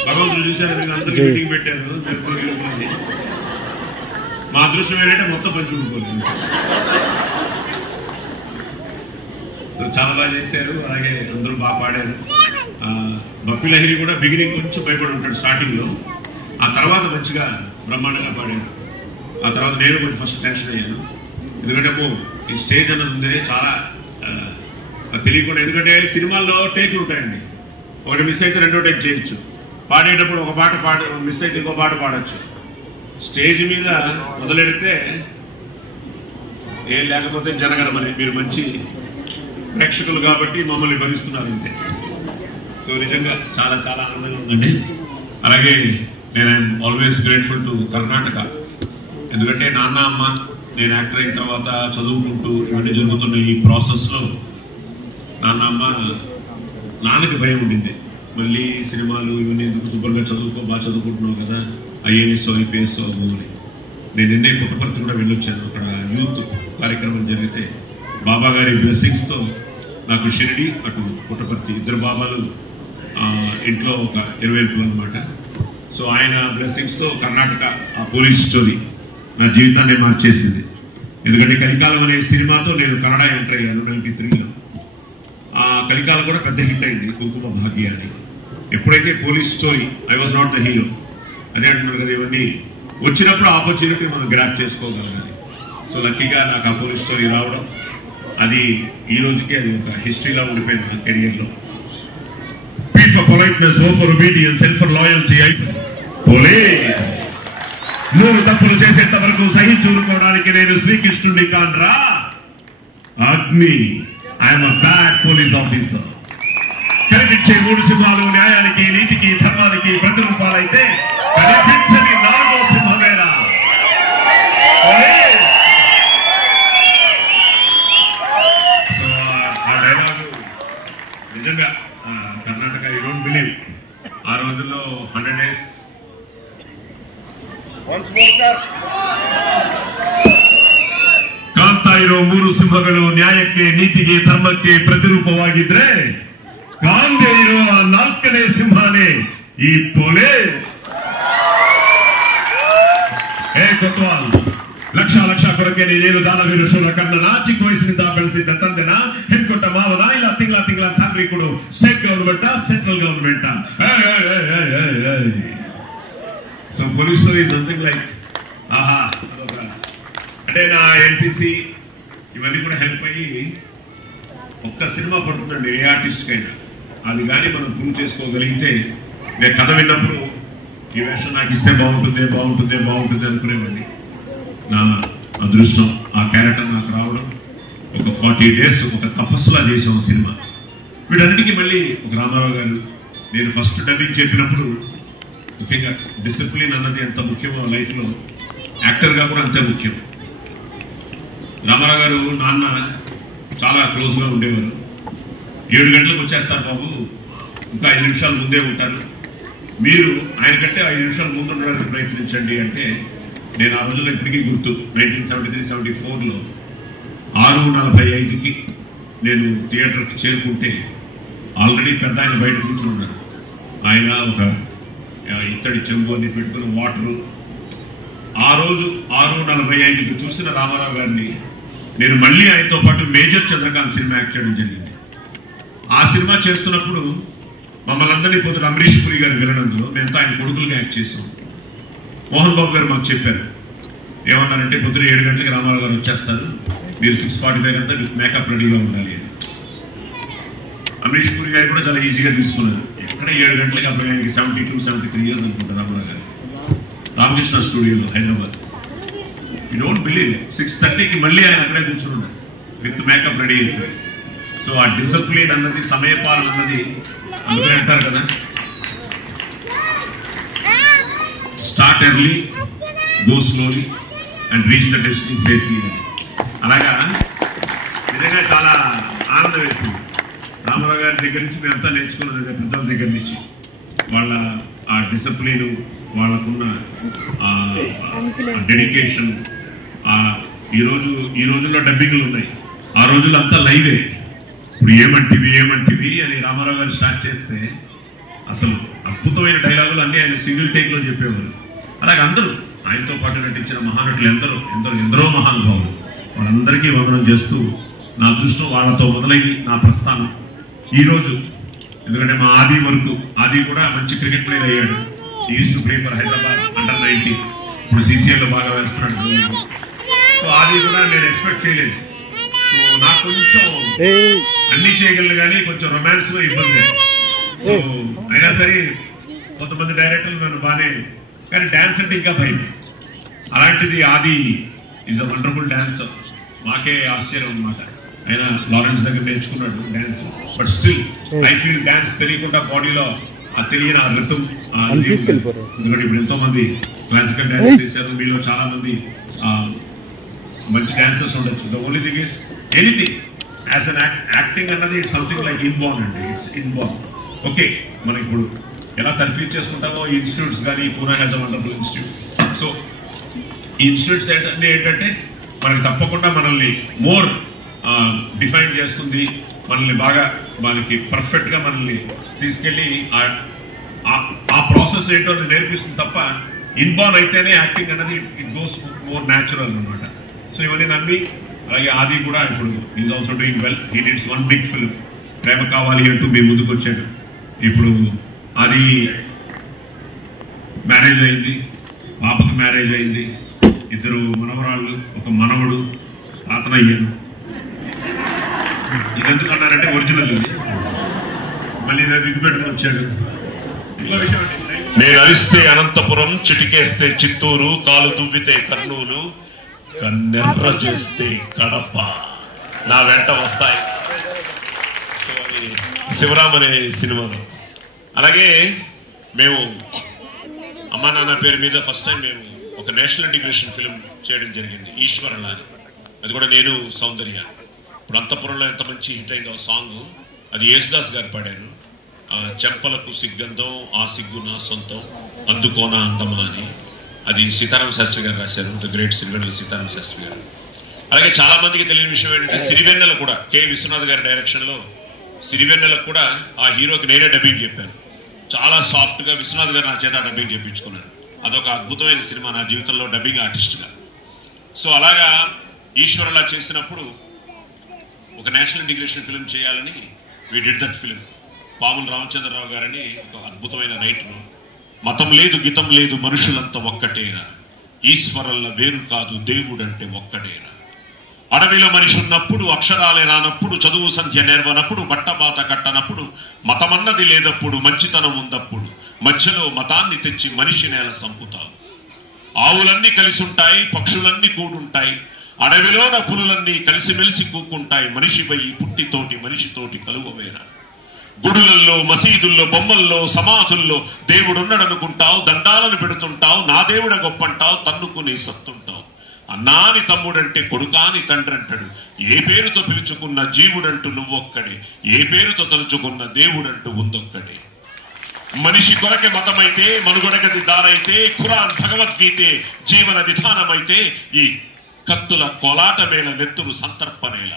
భగవంతుడు చూశారు, అందరికీ మీటింగ్ పెట్టారు, జరుపుకోగలిగింది. మా అదృష్టం ఏంటంటే మొత్తం పంచి ఊడిపోతుంది. సో చాలా బాగా చేశారు. అలాగే అందరూ బాగా పాడారు. బప్పి లహిరి కూడా బిగినింగ్ కొంచెం భయపడి ఉంటాడు స్టార్టింగ్లో, ఆ తర్వాత మంచిగా బ్రహ్మాండంగా పాడారు. ఆ తర్వాత నేను కొంచెం ఫస్ట్ టెన్షన్ అయ్యాను, ఎందుకంటే ఈ స్టేజ్ అన్నది ఉంది చాలా తెలియకుండా. ఎందుకంటే సినిమాల్లో టేక్లు ఉంటాయండి, ఒకటి మిస్ అయితే రెండో టేక్ చేయొచ్చు. పాడేటప్పుడు ఒక పాట మిస్ అయితే ఇంకో పాట పాడచ్చు. స్టేజ్ మీద మొదలెడితే ఏం లేకపోతే జనగణమని, మీరు మంచి ప్రేక్షకులు కాబట్టి మమ్మల్ని భరిస్తున్నారు అంతే. సో నిజంగా చాలా చాలా ఆనందంగా ఉందండి. అలాగే నేను I'm always grateful to Karnataka, ఎందుకంటే నాన్న అమ్మ నేను యాక్టర్ అయిన తర్వాత చదువుకుంటూ ఇవన్నీ జరుగుతున్న ఈ ప్రాసెస్లో నాన్నకి భయం ఉండింది, మళ్ళీ సినిమాలు ఇవన్నీ ఎందుకు, సూపర్గా చదువుకో, బాగా చదువుకుంటున్నావు కదా, ఐఏఎస్ ఐపీఎస్ అని. నేను నిన్నే పుట్టపర్తి కూడా వెళ్ళొచ్చాను. అక్కడ యూత్ కార్యక్రమం జరిగితే బాబా గారి బ్లెస్సింగ్స్తో నాకు షిరిడి అటు పుట్టపర్తి ఇద్దరు బాబాలు ఇంట్లో ఒక 20 ఏళ్ళు అనమాట. సో ఆయన బ్లెస్సింగ్స్తో కర్ణాటక ఆ పోలీస్ స్టోరీ నా జీవితాన్ని మార్చేసింది. ఎందుకంటే కలికాలం అనే సినిమాతో నేను కన్నడ ఎంటర్ అయ్యాను 93లో. ఆ కలికాలం కూడా పెద్ద హిట్ అయింది, కుంకుమ భాగ్య అని. ఎప్పుడైతే police story I was not the hero, అదే అంటున్నారు కదా, ఇవన్నీ వచ్చినప్పుడు ఆపర్చునిటీ మనం గ్రాప్ చేసుకోగలగాలి. సో లక్కీగా నాకు ఆ పోలీస్ స్టోరీ రావడం, అది ఈ రోజుకి అది ఒక హిస్టరీలా ఉండిపోయింది నా కెరియర్లో. P for politeness, O for obedience, L for loyalty, I police. నువ్వు తప్పులు చేసేంత వరకు సహించుకోవడానికి నేను శ్రీకృష్ణుడి కాన్రా అగ్ని. I'm a bad police officer. కనిపించే 3 సింహాలు న్యాయానికి, నీతికి, ధర్మానికి ప్రతిరూపాలైతే కనిపించని 4వ సింహమేనా. సో ఆ డైలాగు నిజంగా కర్ణాటక, యూ డోంట్ బిలీవ్, ఆ రోజుల్లో 100 days ಕಾಣ್ತಾ ಇರೋ 3 ಸಿಂಹಗಳು ನ್ಯಾಯಕ್ಕೆ, ನೀತಿಗೆ, ಧರ್ಮಕ್ಕೆ ಪ್ರತಿರೂಪವಾಗಿದ್ರೆ ಕಾಂದೇ ಇರುವ 4ನೇ ಸಿಂಹನೇ ಈ ಪೊಲೀಸ್. ಕೊತ್ವಾಲ್, ಲಕ್ಷ ಕೊರಕೆ ನೀನೇನು ದಾನವೀರ ಶೂರ ಕರ್ಣನ, ಚಿಕ್ಕ ವಯಸ್ಸಿನಿಂದ ಬೆಳೆಸಿದ್ದ ತಂದೆನ, ಹೆಣ್ಕೊಟ್ಟ ಮಾವನ, ಇಲ್ಲ ತಿಂಗಳ ಸ್ಯಾಲರಿ ಕೊಡು state government central government. So police story something like ఆహా అదొక, అంటే నా ఎన్సీసీ ఇవన్నీ కూడా హెల్ప్ అయ్యి ఒక్క సినిమా పడుతుందండి ఏ ఆర్టిస్ట్కైనా. అది కానీ మనం ప్రూవ్ చేసుకోగలిగితే నేను కథ విన్నప్పుడు ఈ వేషం నాకు ఇస్తే బాగుంటుంది బాగుంటుంది బాగుంటుంది అనుకునేవాడిని. నా అదృష్టం ఆ క్యారెక్టర్ నాకు రావడం, ఒక 40 days ఒక తపస్సులా చేసాం సినిమా. వీటన్నిటికీ మళ్ళీ ఒక రామారావు గారు, నేను ఫస్ట్ డబ్బింగ్ చెప్పినప్పుడు ముఖ్యంగా డిసిప్లిన్ అన్నది ఎంత ముఖ్యమో లైఫ్లో, యాక్టర్గా కూడా అంతే ముఖ్యం. రామారావు గారు నాన్న చాలా క్లోజ్గా ఉండేవారు. 7 గంటలకు వచ్చేస్తారు బాబు, ఇంకా 5 నిమిషాలు ముందే ఉంటారు, మీరు ఆయన కంటే 5 నిమిషాలు ముందు ఉండడానికి ప్రయత్నించండి అంటే, నేను ఆ రోజుల్లో ఇప్పటికీ గుర్తు 1973-74లో 6:45కి నేను థియేటర్కి చేరుకుంటే ఆల్రెడీ పెద్ద ఆయన బయట కూర్చుని ఉన్నారు. ఆయన ఒక ఇత్తడి చెంబు అని పెట్టుకున్న వాటరు. ఆ రోజు 6:45కి చూసిన రామారావు గారిని నేను మళ్ళీ ఆయనతో పాటు మేజర్ చంద్రకాంత్ సినిమా యాక్ట్ చేయడం జరిగింది. ఆ సినిమా చేస్తున్నప్పుడు మమ్మల్ని అందరినీ పొద్దున అమరీష్ పురి గారు వినడంలో మేమంతా ఆయన కొడుకులుగా యాక్ట్ చేసాం. మోహన్ బాబు గారు మాకు చెప్పారు, ఏమన్నారంటే పొద్దున 7 గంటలకి రామారావు గారు వచ్చేస్తారు, మీరు 6:45 అంతా మేకప్ రెడీగా ఉండాలి అని. అమరీష్ పురి గారు కూడా చాలా ఈజీగా తీసుకున్నారు. ఎక్కడ 7 గంటలకి, అప్పుడు ఆయనకి 72-73 years అనుకుంటారు రామారావు గారు. రామకృష్ణ స్టూడియోలో హైదరాబాద్. యూ డోంట్ బిలీవ్ 6:30కి మళ్ళీ ఆయన అక్కడే కూర్చున్నారు విత్ మేకప్ రెడీ అయిపోయి. సో ఆ డిసిప్లిన్ అన్నది, సమయపాలన అన్నది అందుకని అంటారు కదా, start early, go slowly and reach the destiny safely అని. అలాగా నిజంగా చాలా ఆనందం వేసింది. రామారావు గారి దగ్గర నుంచి మేమంతా నేర్చుకున్నది పెద్దల దగ్గర నుంచి, వాళ్ళ ఆ డిసిప్లిన్, వాళ్ళకున్న డెడికేషన్. ఈ రోజుల్లో డబ్బింగ్లు ఉన్నాయి, ఆ రోజుల్లో అంతా లైవే. ఇప్పుడు ఏమంటివి అని రామారావు గారు స్టార్ట్ చేస్తే అసలు అద్భుతమైన డైలాగులు అన్నీ ఆయన సింగిల్ టేక్లో చెప్పేవారు. అలాగే అందరూ ఆయనతో పాటు నటించిన మహానటులు ఎందరో మహానుభావులు, వాళ్ళందరికీ వందనం చేస్తూ నా అదృష్టం వాళ్ళతో మొదలయ్యి నా ప్రస్థానం ఈరోజు. ఎందుకంటే మా ఆది కూడా మంచి క్రికెట్ ప్లేయర్ అయ్యాడు. Is to play for Hyderabad under-19, ఇప్పుడు CCL లో బాగా వేస్తున్నాడు. సో ఆది కూడా నేను ఎక్స్పెక్ట్ చేయలేదు. సో నాకు కొంచెం అన్ని చేయగలను కానీ కొంచెం రొమాన్స్ లో ఇబ్బంది. సో అయినా సరే కొంతమంది డైరెక్టర్లు నన్ను బాగానే, కానీ డాన్స్ అంటే ఇంకా భయం. అలాంటిది ఆది ఈజ్ అ వండర్ఫుల్ డాన్సర్. మాకే ఆశ్చర్యం అన్నమాట. ఆయన లారెన్స్ దగ్గర నేర్చుకున్నాడు dance, but still I feel dance తెలియకుండా బాడీలో ఆ తెలియని ఆ రిథం. ఎందుకంటే ఇప్పుడు ఎంతో మంది క్లాసికల్ డాన్స్ చేశారు, మీలో చాలా మంది మంచి డాన్సర్స్ ఉండొచ్చు. The only thing is anything as an acting అన్నది ఇట్స్ సంథింగ్ లైక్ ఇన్బార్న్ అండి. It's inborn. ఓకే, మనం ఇప్పుడు ఎలా కన్ఫ్యూజ్ చేసుకుంటామో ఇన్స్టిట్యూట్స్ కానీ, Poona has a wonderful institute. So ఈ ఇన్స్టిట్యూట్స్ ఏంటంటే మనకి తప్పకుండా మనల్ని మోర్ డిఫైన్ చేస్తుంది, మనల్ని బాగా మనకి పర్ఫెక్ట్గా మనల్ని తీసుకెళ్ళి ఆ ప్రాసెస్ ఏంటో నేర్పిస్తుంది తప్ప, ఇన్బార్న్ అయితేనే యాక్టింగ్ అనేది ఇట్ గోస్ మోర్ న్యాచురల్ అనమాట. సో ఇవన్నీ నమ్మి, అలాగే ఆది కూడా ఇప్పుడు is also doing well. He needs one big film, ప్రేమ కావాలి అంటూ మీ ముందుకు వచ్చాడు. ఇప్పుడు అది మ్యారేజ్ అయింది, పాపకి మ్యారేజ్ అయింది, 2 మనవరాళ్ళు, ఒక మనవడు, తాతనయ్యాను. ఇది ఎందుకు అన్నారంటే ఒరిజినల్ ఇది, మళ్ళీ విగ్గు పెట్టుకుని వచ్చాడు. ఇంకో విషయం అండి, నేను అరిస్తే అనంతపురం, చిటికేస్తే చిత్తూరు, కాలు దువ్వితే కర్నూలు, కన్నెర్ర చేస్తే కడప నా వెంట వస్తాయి. సో అది శివరామ్ అనే సినిమాలో. అలాగే మేము అమ్మా నాన్న పేరు మీద ఫస్ట్ టైం మేము ఒక నేషనల్ ఇంటిగ్రేషన్ ఫిలిం చేయడం జరిగింది, ఈశ్వరల. అది కూడా నేను సౌందర్య. ఇప్పుడు అంతపురంలో ఎంత మంచి హిట్ అయిందో సాంగ్, అది యేసుదాస్ గారు పాడారు. చెంపలకు సిగ్గంతం, ఆ సిగ్గు నా సొంతం, అందుకోనా అందమా అని. అది సీతారామ శాస్త్రి గారు రాశారు, ద గ్రేట్ సిరివెన్నెల సీతారామ శాస్త్రి గారు. అలాగే చాలా మందికి తెలియని విషయం ఏంటంటే సిరివెన్నెల కూడా కె విశ్వనాథ్ గారి డైరెక్షన్లో సిరివెన్నెలకు కూడా ఆ హీరోకి నేనే డబ్బింగ్ చెప్పాను. చాలా సాఫ్ట్గా విశ్వనాథ్ గారు నా చేత డబ్బింగ్ చెప్పించుకున్నాను. అదొక అద్భుతమైన సినిమా నా జీవితంలో డబ్బింగ్ ఆర్టిస్ట్గా. సో అలాగా ఈశ్వరలా చేసినప్పుడు ఒక నేషనల్ ఇంటిగ్రేషన్ ఫిలిం చేయాలని వి డిడ్ దట్ ఫిలిం. పాముల రామచంద్రరావు గారని ఒక అద్భుతమైన రైటరు. మతం లేదు, గీతం లేదు, మనుషులంతా ఒక్కటేరా, ఈశ్వరల్ల వేరు కాదు, దేవుడంటే ఒక్కటేరా. అడవిలో మనిషి ఉన్నప్పుడు, అక్షరాలే రానప్పుడు, చదువు సంధ్య నేర్వనప్పుడు, బట్టబాత కట్టనప్పుడు, మతమన్నది లేదప్పుడు, మంచితనం ఉందప్పుడు, మధ్యలో మతాన్ని తెచ్చి మనిషి నేల సంపుతావు. ఆవులన్నీ కలిసి ఉంటాయి, పక్షులన్నీ కూడుంటాయి, అడవిలోన పులులన్నీ కలిసిమెలిసి కూకుంటాయి. మనిషిపై పుట్టితోటి మనిషితోటి కలువవేరా. గుడులల్లో, మసీదుల్లో, బొమ్మల్లో, సమాధుల్లో దేవుడున్నాడనుకుంటావు, దండాలను పెడుతుంటావు, నా దేవుడ గొప్పంటావు, తన్నుకుని సత్తుంటావు. అన్నాని తమ్ముడంటే కొడుకాని తండ్రి అంటాడు. ఏ పేరుతో పిలుచుకున్న జీవుడంటూ నువ్వొక్కడే, ఏ పేరుతో తలుచుకున్న దేవుడంటూ ఉందొక్కడే. మనిషి కొరకే మతమైతే, మనుగడగది దారైతే, ఖురాన్ భగవద్గీతే జీవన విధానమైతే, ఈ కత్తుల కోలాటమేల నెత్తురు సంతర్పణేల.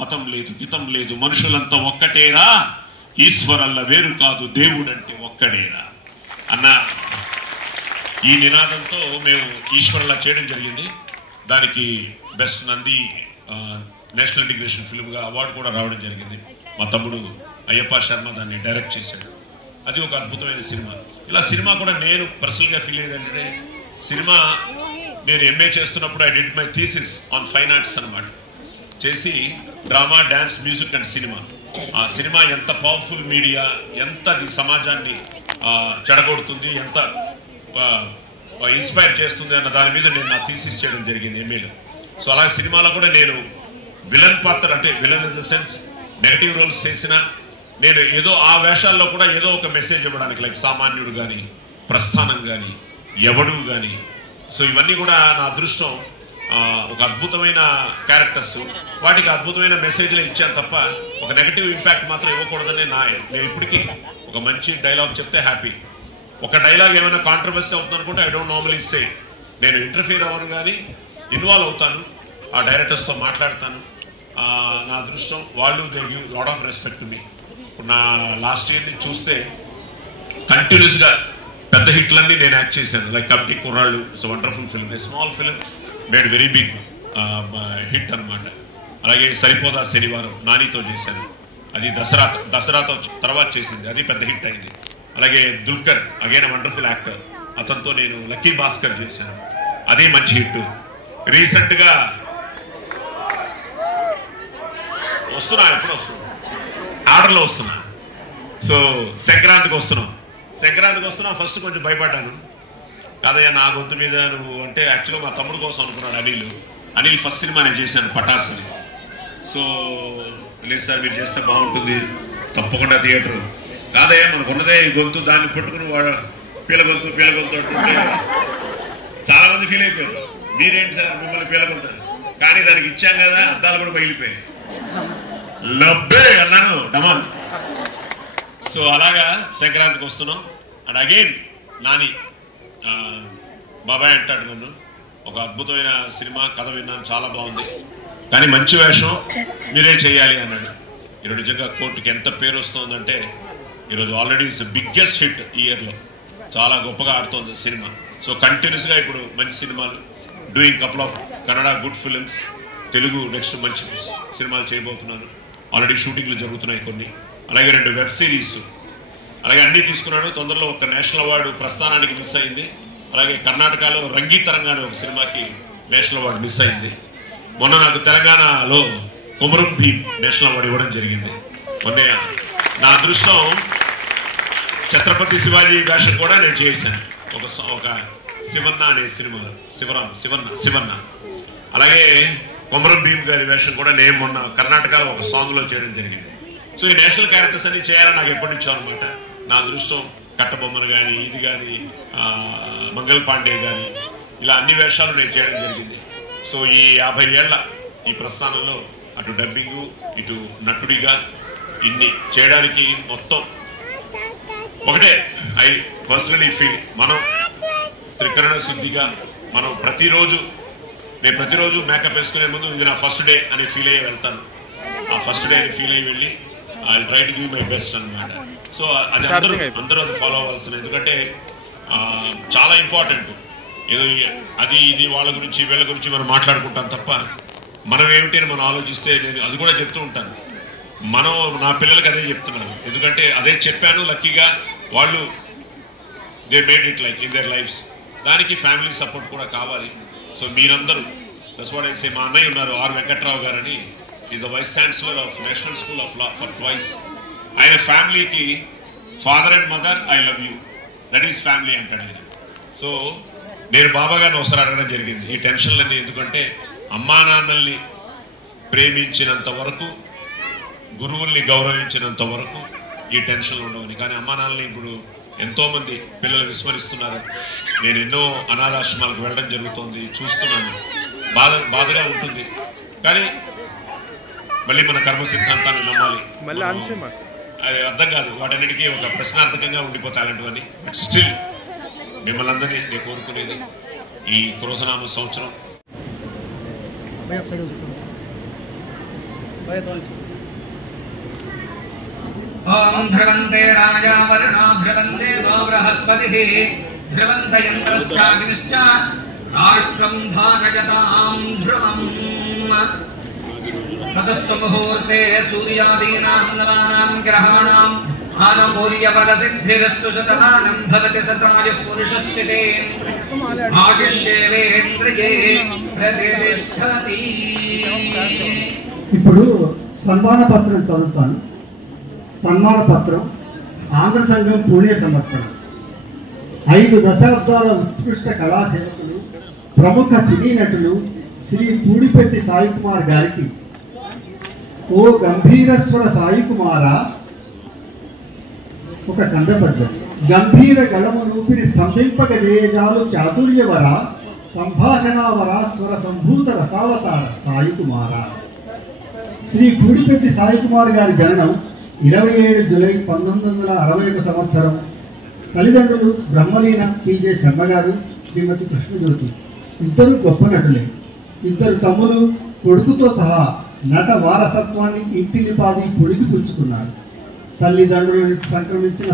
మతం లేదు, గితం లేదు, మనుషులంతా ఒక్కటేరా, ఈశ్వరల్ల వేరు కాదు, దేవుడంటే ఒక్కడేరా అన్న ఈ నినాదంతో మేము ఈశ్వరల్లా చేయడం జరిగింది. దానికి బెస్ట్ నంది నేషనల్ ఇంటిగ్రేషన్ ఫిల్మ్గా అవార్డు కూడా రావడం జరిగింది. మా తమ్ముడు అయ్యప్ప శర్మ దాన్ని డైరెక్ట్ చేశాడు. అది ఒక అద్భుతమైన సినిమా. ఇలా సినిమా కూడా నేను పర్సనల్గా ఫీల్ అయ్యేదంటే, సినిమా నేను ఎంఏ చేస్తున్నప్పుడు I did my thesis on fine arts అనమాట. చేసి drama, dance, music and cinema. ఆ సినిమా ఎంత పవర్ఫుల్ మీడియా, ఎంత సమాజాన్ని చెడగొడుతుంది, ఎంత ఇన్స్పైర్ చేస్తుంది అన్న దాని మీద నేను నా థీసిస్ చేయడం జరిగింది ఎంఏలో. సో అలాగే సినిమాలో కూడా నేను విలన్ పాత్ర, అంటే villain in the sense negative roles చేసిన నేను ఏదో ఆ వేషాల్లో కూడా ఏదో ఒక మెసేజ్ ఇవ్వడానికి, లైక్ సామాన్యుడు కానీ, ప్రస్థానం కానీ, ఎవడు కానీ. సో ఇవన్నీ కూడా నా అదృష్టం. ఒక అద్భుతమైన క్యారెక్టర్స్, వాటికి అద్భుతమైన మెసేజ్లు ఇచ్చాను తప్ప ఒక నెగటివ్ ఇంపాక్ట్ మాత్రం ఇవ్వకూడదని నేను ఇప్పటికీ ఒక మంచి డైలాగ్ చెప్తే హ్యాపీ. ఒక డైలాగ్ ఏమైనా కాంట్రవర్సీ అవుతుంది అనుకుంటే ఐ డోంట్ నార్మలీ సే. నేను ఇంటర్ఫియర్ అవ్వను కానీ ఇన్వాల్వ్ అవుతాను, ఆ డైరెక్టర్స్తో మాట్లాడతాను. నా అదృష్టం, వాళ్ళు they give lot of respect to me. ఇప్పుడు నా లాస్ట్ ఇయర్ నుంచి చూస్తే కంటిన్యూస్గా పెద్ద హిట్లన్నీ నేను యాక్ట్ చేశాను. Like Kabaddi Kurrallu, it's wonderful film, small film made very big hit అనమాట. అలాగే సరిపోదా శనివారం నానితో చేశాను, అది దసరాతో తర్వాత చేసింది, అది పెద్ద హిట్ అయింది. అలాగే దుల్కర్, అగైన్ వండర్ఫుల్ యాక్టర్, అతనితో నేను లక్కీ భాస్కర్ చేశాను, అది మంచి హిట్. రీసెంట్గా వస్తున్నా, ఎప్పుడు వస్తున్నా, ఆర్డర్లో వస్తున్నా. సో సంక్రాంతికి వస్తున్నా. ఫస్ట్ కొంచెం భయపడ్డాను, కాదయ్యా నా గొంతు మీద నువ్వు అంటే, యాక్చువల్గా మా తమ్ముడు కోసం అనుకున్నాడు అనిల్ ఫస్ట్ సినిమా నేను చేశాను పటాస్ అని. సో లేదు సార్ మీరు చేస్తే బాగుంటుంది, తప్పకుండా థియేటర్. కాదయ్యా మనకున్నదే ఈ గొంతు, దాన్ని పట్టుకుని వాడు పీల గొంతు అంటుంటే చాలా మంది ఫీల్ అయిపోయారు. మీరేంటి సార్ మిమ్మల్ని పీల గొంతు, కానీ దానికి ఇచ్చాం కదా, అర్థాలు కూడా పగిలిపోయాయి. లబ్బే అన్నాను డమాన్. సో అలాగా సంక్రాంతికి వస్తున్నాం. అండ్ అగైన్ నాని బాబాయ్ అంటాడు నన్ను, ఒక అద్భుతమైన సినిమా, కథ విన్నాను, చాలా బాగుంది, కానీ మంచి వేషం మీరే చేయాలి అన్నాడు. ఈరోజు నిజంగా కోర్టుకి ఎంత పేరు వస్తుందంటే, ఈరోజు ఆల్రెడీ ఇట్స్ బిగ్గెస్ట్ హిట్ ఈ ఇయర్లో, చాలా గొప్పగా ఆడుతోంది సినిమా. సో కంటిన్యూస్గా ఇప్పుడు మంచి సినిమాలు, doing couple of Kannada good films, Telugu next మంచి సినిమాలు చేయబోతున్నాను. ఆల్రెడీ షూటింగ్లు జరుగుతున్నాయి కొన్ని, అలాగే 2 వెబ్ సిరీస్, అలాగే అన్నీ తీసుకున్నాడు. తొందరలో ఒక నేషనల్ అవార్డు ప్రస్థానానికి మిస్ అయింది. అలాగే కర్ణాటకలో రంగీతరంగా అనే ఒక సినిమాకి నేషనల్ అవార్డు మిస్ అయింది. మొన్న నాకు తెలంగాణలో కొమరం భీమ్ నేషనల్ అవార్డు ఇవ్వడం జరిగింది. మొన్న నా అదృష్టం, ఛత్రపతి శివాజీ వేషం కూడా నేను చేశాను, ఒక శివన్న అనే సినిమా, శివన్న. అలాగే కొమరం భీమ్ గారి వేషం కూడా నేను మొన్న కర్ణాటకలో ఒక సాంగ్లో చేయడం జరిగింది. సో ఈ నేషనల్ క్యారెక్టర్స్ అన్ని చేయాలని నాకు ఎప్పటి నుంచో అనమాట. నా అదృష్టం, కట్టబొమ్మను కానీ, ఇది కానీ, మంగళ పాండే కానీ, ఇలా అన్ని వేషాలు నేను చేయడం జరిగింది. సో ఈ 50 ఏళ్ల ఈ ప్రస్థానంలో అటు డబ్బింగు, ఇటు నటుడిగా ఇన్ని చేయడానికి మొత్తం ఒకటే. ఐ పర్సనలీ ఫీల్, మనం త్రికరణ శుద్ధిగా మనం నేను ప్రతిరోజు మేకప్ వేసుకునే ముందు ఇది నా ఫస్ట్ డే అని ఫీల్ అయ్యి వెళ్తాను. ఆ ఫస్ట్ డే అని ఫీల్ అయ్యి వెళ్ళి I try to give my best అన్నమాట. సో అది అందరూ అది ఫాలో అవ్వాల్సిన, ఎందుకంటే చాలా ఇంపార్టెంట్. ఏదో అది ఇది వాళ్ళ గురించి వీళ్ళ గురించి మనం మాట్లాడుకుంటాం తప్ప మనం ఏమిటి అని మనం ఆలోచిస్తే, నేను అది కూడా చెప్తూ ఉంటాను. నా పిల్లలకి అదే చెప్తున్నాను, ఎందుకంటే అదే చెప్పాను. లక్కీగా వాళ్ళు they made it like in there lifes. దానికి ఫ్యామిలీ సపోర్ట్ కూడా కావాలి. సో మీరందరూ, దట్స్ వాట్ ఐ సే. మా అన్నయ్య ఉన్నారు ఆర్ వెంకట్రావు గారని, is the vice chancellor of national school of law for twice. ఆయన ఫ్యామిలీకి father and mother I love you, that is family అంటాడు. సో నేను బాబా గారిని ఒకసారి అడగడం జరిగింది ఈ టెన్షన్లన్నీ ఎందుకంటే అమ్మా నాన్నల్ని ప్రేమించినంత వరకు, గురువుల్ని గౌరవించినంత వరకు ఈ టెన్షన్లు ఉండవని. కానీ అమ్మా నాన్నల్ని ఇప్పుడు ఎంతో మంది పిల్లలు విస్మరిస్తున్నారు. నేను ఎన్నో అనాథాశ్రమాలకు వెళ్ళడం జరుగుతుంది, చూస్తున్నాను. బాధగా ఉంటుంది. కానీ మళ్ళీ మన కర్మ సిద్ధాంతాన్ని నమ్మాలి. అది అర్థం కాదు, వాటన్నిటికీ ఒక ప్రశ్నార్థకంగా ఉండిపోతాయి అలాంటివన్నీ. బట్ స్టిల్ మిమ్మల్ని అందరినీ నేను కోరుకునేది ఈ క్రోధనామ సంవత్సరం ఓం ధ్రువంతే రాజా వరుణో ధ్రువంతే వో బృహస్పతిః ధ్రువంత యంత్రశ్చాగ్నిశ్చ రాష్ట్రం ధారయతాం ధ్రువం తతస్సుముహూర్తే సూర్యాదీనాం నవానాం గ్రహాణాం ఆనుకూల్యఫలసిద్ధిరస్తు శతమానం భవతి శతాయుః పురుషస్య ఆయుష్యేవేంద్రియే ప్రతిష్ఠతి. ఇప్పుడు సన్మాన పత్రం చదువుతాను. సన్మాన పత్రం ఆంధ్ర సంఘం పూణే సమర్పణ. 5 దశాబ్దాల ఉత్కృష్ట కళాసేవకులు, ప్రముఖ సినీ నటులు శ్రీ పూడిపెట్టి సాయి కుమార్ గారికి ఓ గంభీరస్వర సాయి కుమార ఒక కందపద్యం. గంభీర గళము రూపిని స్తంభింపగజేయజాలు చాతుర్యవర సంభాషణావర స్వర సంభూత రసావతార సాయి కుమార. శ్రీ పూడిపెట్టి సాయి కుమార్ గారి జననం 27 జూలై 1961 సంవత్సరం. తల్లిదండ్రులు బ్రహ్మలీన పీజే శర్మ గారు, శ్రీమతి కృష్ణజ్యోతి. ఇద్దరు గొప్ప నటులే. 2 తమ్ములు కొడుకుతో సహా నట వారసత్వాన్ని ఇంటిని పాది పొడిగి పుచ్చుకున్నారు. తల్లిదండ్రుల నుంచి సంక్రమించిన